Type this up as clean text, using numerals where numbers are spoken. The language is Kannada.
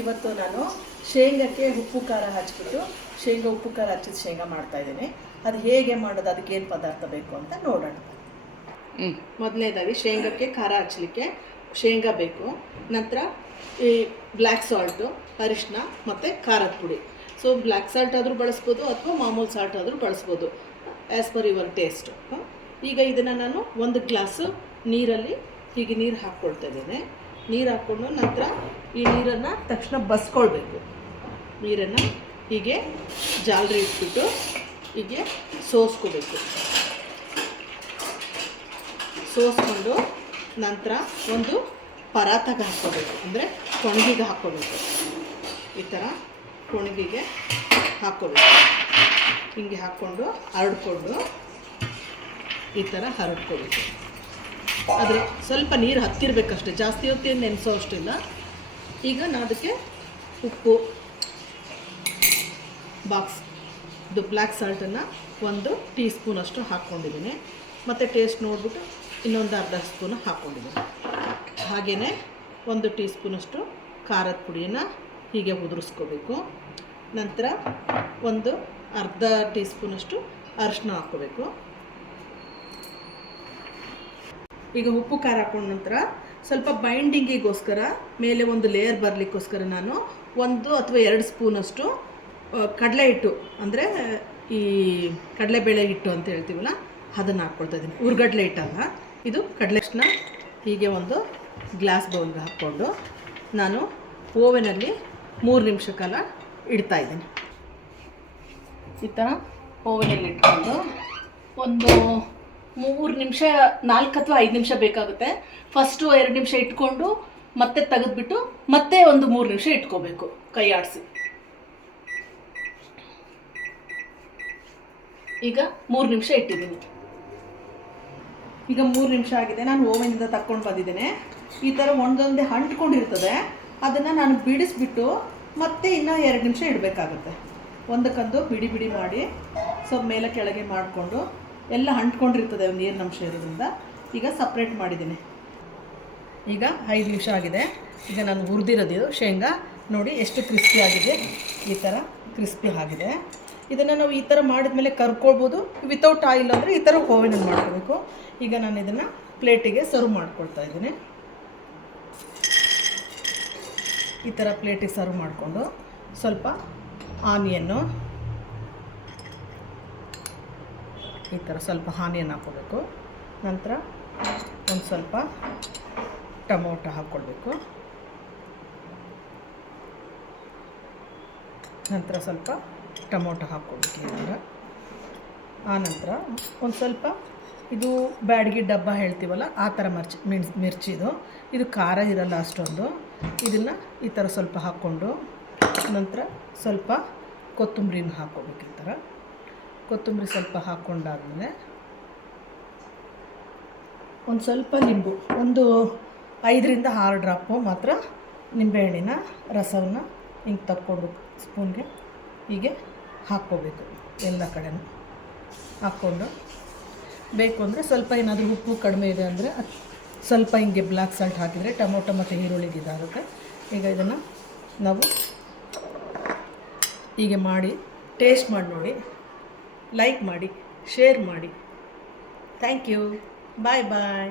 ಇವತ್ತು ನಾನು ಶೇಂಗಕ್ಕೆ ಉಪ್ಪು ಖಾರ ಹಚ್ಬಿಟ್ಟು ಶೇಂಗಾ ಉಪ್ಪು ಖಾರ ಹಚ್ಚಿದ ಶೇಂಗಾ ಮಾಡ್ತಾಯಿದ್ದೀನಿ. ಅದು ಹೇಗೆ ಮಾಡೋದು, ಅದಕ್ಕೆ ಏನು ಪದಾರ್ಥ ಬೇಕು ಅಂತ ನೋಡೋಣ. ಮೊದಲನೇದಾಗಿ ಶೇಂಗಕ್ಕೆ ಖಾರ ಹಚ್ಚಲಿಕ್ಕೆ ಶೇಂಗಾ ಬೇಕು. ನಂತರ ಈ ಬ್ಲ್ಯಾಕ್ ಸಾಲ್ಟು, ಅರಿಶಿನ ಮತ್ತು ಖಾರದ ಪುಡಿ. ಸೊ ಬ್ಲ್ಯಾಕ್ ಸಾಲ್ಟ್ ಆದರೂ ಬಳಸ್ಬೋದು ಅಥವಾ ಮಾಮೂಲು ಸಾಲ್ಟ್ ಆದರೂ ಬಳಸ್ಬೋದು, ಆ್ಯಸ್ ಪರ್ ಯುವರ್ ಟೇಸ್ಟು. ಈಗ ಇದನ್ನು ನಾನು 1 ಗ್ಲಾಸು ನೀರಲ್ಲಿ ಹೀಗೆ ನೀರು ಹಾಕ್ಕೊಳ್ತಾ ಇದ್ದೇನೆ. ನೀರು ಹಾಕ್ಕೊಂಡು ನಂತರ ಈ ನೀರನ್ನು ತಕ್ಷಣ ಬಸ್ಕೊಳ್ಬೇಕು. ನೀರನ್ನು ಹೀಗೆ ಜಾಲರಿ ಇಟ್ಬಿಟ್ಟು ಹೀಗೆ ಸೋಸ್ಕೋಬೇಕು. ಸೋಸ್ಕೊಂಡು ನಂತರ ಒಂದು ಪರಾತಗೆ ಹಾಕ್ಕೋಬೇಕು, ಅಂದರೆ ಕೊಣಗಿಗೆ ಹಾಕ್ಕೋಬೇಕು. ಈ ಥರ ಕೊಣಗಿಗೆ ಹಾಕ್ಕೋಬೇಕು. ಹಿಂಗೆ ಹಾಕ್ಕೊಂಡು ಹರಡ್ಕೊಂಡು ಈ ಥರ ಹರಡ್ಕೋಬೇಕು. ಆದರೆ ಸ್ವಲ್ಪ ನೀರು ಹತ್ತಿರಬೇಕಷ್ಟೆ, ಜಾಸ್ತಿ ಹೊತ್ತೇನು ನೆನೆಸೋ ಅಷ್ಟಿಲ್ಲ. ಈಗ ನಾನು ಅದಕ್ಕೆ ಉಪ್ಪು ಇದು ಬ್ಲ್ಯಾಕ್ ಸಾಲ್ಟನ್ನು 1 ಟೀ ಸ್ಪೂನಷ್ಟು ಹಾಕ್ಕೊಂಡಿದ್ದೀನಿ. ಮತ್ತು ಟೇಸ್ಟ್ ನೋಡಿಬಿಟ್ಟು ಇನ್ನೊಂದು ಅರ್ಧ ಸ್ಪೂನು ಹಾಕ್ಕೊಂಡಿದ್ದೀನಿ. ಹಾಗೆಯೇ 1 ಟೀ ಸ್ಪೂನಷ್ಟು ಖಾರದ ಪುಡಿಯನ್ನು ಹೀಗೆ ಉದುರಿಸ್ಕೋಬೇಕು. ನಂತರ ಒಂದು ಅರ್ಧ ಟೀ ಸ್ಪೂನಷ್ಟು ಅರಿಶಿನ ಹಾಕ್ಕೋಬೇಕು. ಈಗ ಉಪ್ಪು ಖಾರ ಹಾಕೊಂಡ ನಂತರ ಸ್ವಲ್ಪ ಬೈಂಡಿಂಗಿಗೋಸ್ಕರ ಮೇಲೆ ಒಂದು ಲೇಯರ್ ಬರಲಿಕ್ಕೋಸ್ಕರ ನಾನು 1 ಅಥವಾ 2 ಸ್ಪೂನಷ್ಟು ಕಡಲೆ ಹಿಟ್ಟು, ಅಂದರೆ ಈ ಕಡಲೆಬೇಳೆ ಹಿಟ್ಟು ಅಂತ ಹೇಳ್ತೀವಲ್ಲ, ಅದನ್ನು ಹಾಕ್ಕೊಳ್ತಾ ಇದ್ದೀನಿ. ಉರ್ಗಡ್ಲೆ ಹಿಟ್ಟಲ್ಲ, ಇದು ಕಡಲೆ ಹಿಟ್ಟನ್ನ ಹೀಗೆ ಒಂದು ಗ್ಲಾಸ್ ಬೌಲ್ಗೆ ಹಾಕ್ಕೊಂಡು ನಾನು ಓವೆನಲ್ಲಿ 3 ನಿಮಿಷ ಕಾಲ ಇಡ್ತಾಯಿದ್ದೀನಿ. ಈ ಥರ ಓವೆನಲ್ಲಿ ಇಟ್ಕೊಂಡು ಒಂದು 3 ನಿಮಿಷ, 4 ಅಥವಾ 5 ನಿಮಿಷ ಬೇಕಾಗುತ್ತೆ. ಫಸ್ಟು 2 ನಿಮಿಷ ಇಟ್ಕೊಂಡು ಮತ್ತೆ ತೆಗೆದ್ಬಿಟ್ಟು ಮತ್ತೆ ಒಂದು 3 ನಿಮಿಷ ಇಟ್ಕೋಬೇಕು, ಕೈ ಆಡಿಸಿ. ಈಗ 3 ನಿಮಿಷ ಇಟ್ಟಿದ್ದೀನಿ. ಈಗ 3 ನಿಮಿಷ ಆಗಿದೆ. ನಾನು ಓವನಿಂದ ತಕ್ಕೊಂಡು ಬಂದಿದ್ದೇನೆ. ಈ ಥರ ಒಂದೊಂದೇ ಅಂಟ್ಕೊಂಡಿರ್ತದೆ, ಅದನ್ನು ನಾನು ಬಿಡಿಸ್ಬಿಟ್ಟು ಮತ್ತೆ ಇನ್ನೂ 2 ನಿಮಿಷ ಇಡಬೇಕಾಗುತ್ತೆ. ಒಂದಕ್ಕೊಂದು ಬಿಡಿ ಬಿಡಿ ಮಾಡಿ ಸ್ವಲ್ಪ ಮೇಲೆ ಕೆಳಗೆ ಮಾಡಿಕೊಂಡು ಎಲ್ಲ ಅಂಟ್ಕೊಂಡಿರ್ತದೆ ನೀರಿನ ಅಂಶ ಇರೋದ್ರಿಂದ. ಈಗ ಸಪ್ರೇಟ್ ಮಾಡಿದ್ದೀನಿ. ಈಗ 5 ನಿಮಿಷ ಆಗಿದೆ. ಈಗ ನಾನು ಹುರಿದಿರೋದು ಶೇಂಗಾ ನೋಡಿ ಎಷ್ಟು ಕ್ರಿಸ್ಪಿ ಆಗಿದೆ. ಈ ಥರ ಕ್ರಿಸ್ಪಿ ಆಗಿದೆ. ಇದನ್ನು ನಾವು ಈ ಥರ ಮಾಡಿದ್ಮೇಲೆ ಕರ್ಕೊಳ್ಬೋದು. ವಿತೌಟ್ ಆಯಿಲ್ ಅಂದರೆ ಈ ಥರ ಓವೆನಲ್ಲಿ ಮಾಡ್ಕೋಬೇಕು. ಈಗ ನಾನು ಇದನ್ನು ಪ್ಲೇಟಿಗೆ ಸರ್ವ್ ಮಾಡ್ಕೊಳ್ತಾ ಇದ್ದೀನಿ. ಈ ಥರ ಪ್ಲೇಟಿಗೆ ಸರ್ವ್ ಮಾಡಿಕೊಂಡು ಸ್ವಲ್ಪ ಆನಿಯನ್ನು ಈ ಥರ ಸ್ವಲ್ಪ ಆನಿಯನ್ ಹಾಕ್ಕೋಬೇಕು. ನಂತರ ಒಂದು ಸ್ವಲ್ಪ ಟೊಮೊಟೊ ಹಾಕ್ಕೊಳ್ಬೇಕು. ನಂತರ ಸ್ವಲ್ಪ ಟೊಮೊಟೊ ಹಾಕ್ಕೊಳ್ಬೇಕು. ಈ ಥರ ಆನಂತರ ಒಂದು ಸ್ವಲ್ಪ ಇದು ಬ್ಯಾಡಗಿ ಡಬ್ಬ ಹೇಳ್ತೀವಲ್ಲ, ಆ ಥರ ಮಿರ್ಚಿದು. ಇದು ಖಾರ ಇರಲ್ಲ ಅಷ್ಟೊಂದು. ಇದನ್ನು ಈ ಥರ ಸ್ವಲ್ಪ ಹಾಕ್ಕೊಂಡು ನಂತರ ಸ್ವಲ್ಪ ಕೊತ್ತಂಬರಿನ ಹಾಕ್ಕೋಬೇಕು. ಈ ಥರ ಕೊತ್ತಂಬರಿ ಸ್ವಲ್ಪ ಹಾಕ್ಕೊಂಡಾದ್ಮೇಲೆ ಒಂದು ಸ್ವಲ್ಪ ಲಿಂಬು, ಒಂದು 5ರಿಂದ 6 ಡ್ರಾಪು ಮಾತ್ರ ನಿಂಬೆಹಣ್ಣಿನ ರಸವನ್ನು ಹಿಂಗೆ ತಕ್ಕೊಂಡು ಸ್ಪೂನ್ಗೆ ಹೀಗೆ ಹಾಕ್ಕೋಬೇಕು. ಎಲ್ಲ ಕಡೆನೂ ಹಾಕ್ಕೊಂಡು ಬೇಕು ಅಂದರೆ ಸ್ವಲ್ಪ ಏನಾದರೂ ಉಪ್ಪು ಕಡಿಮೆ ಇದೆ ಅಂದರೆ ಸ್ವಲ್ಪ ಹಿಂಗೆ ಬ್ಲ್ಯಾಕ್ ಸಾಲ್ಟ್ ಹಾಕಿದರೆ ಟೊಮೊಟೊ ಮತ್ತು ಈರುಳ್ಳಿಗೆ ಇದಾಗುತ್ತೆ. ಈಗ ಇದನ್ನು ನಾವು ಹೀಗೆ ಮಾಡಿ ಟೇಸ್ಟ್ ಮಾಡಿ ನೋಡಿ, ಲೈಕ್ ಮಾಡಿ, ಶೇರ್ ಮಾಡಿ. Thank you. Bye bye.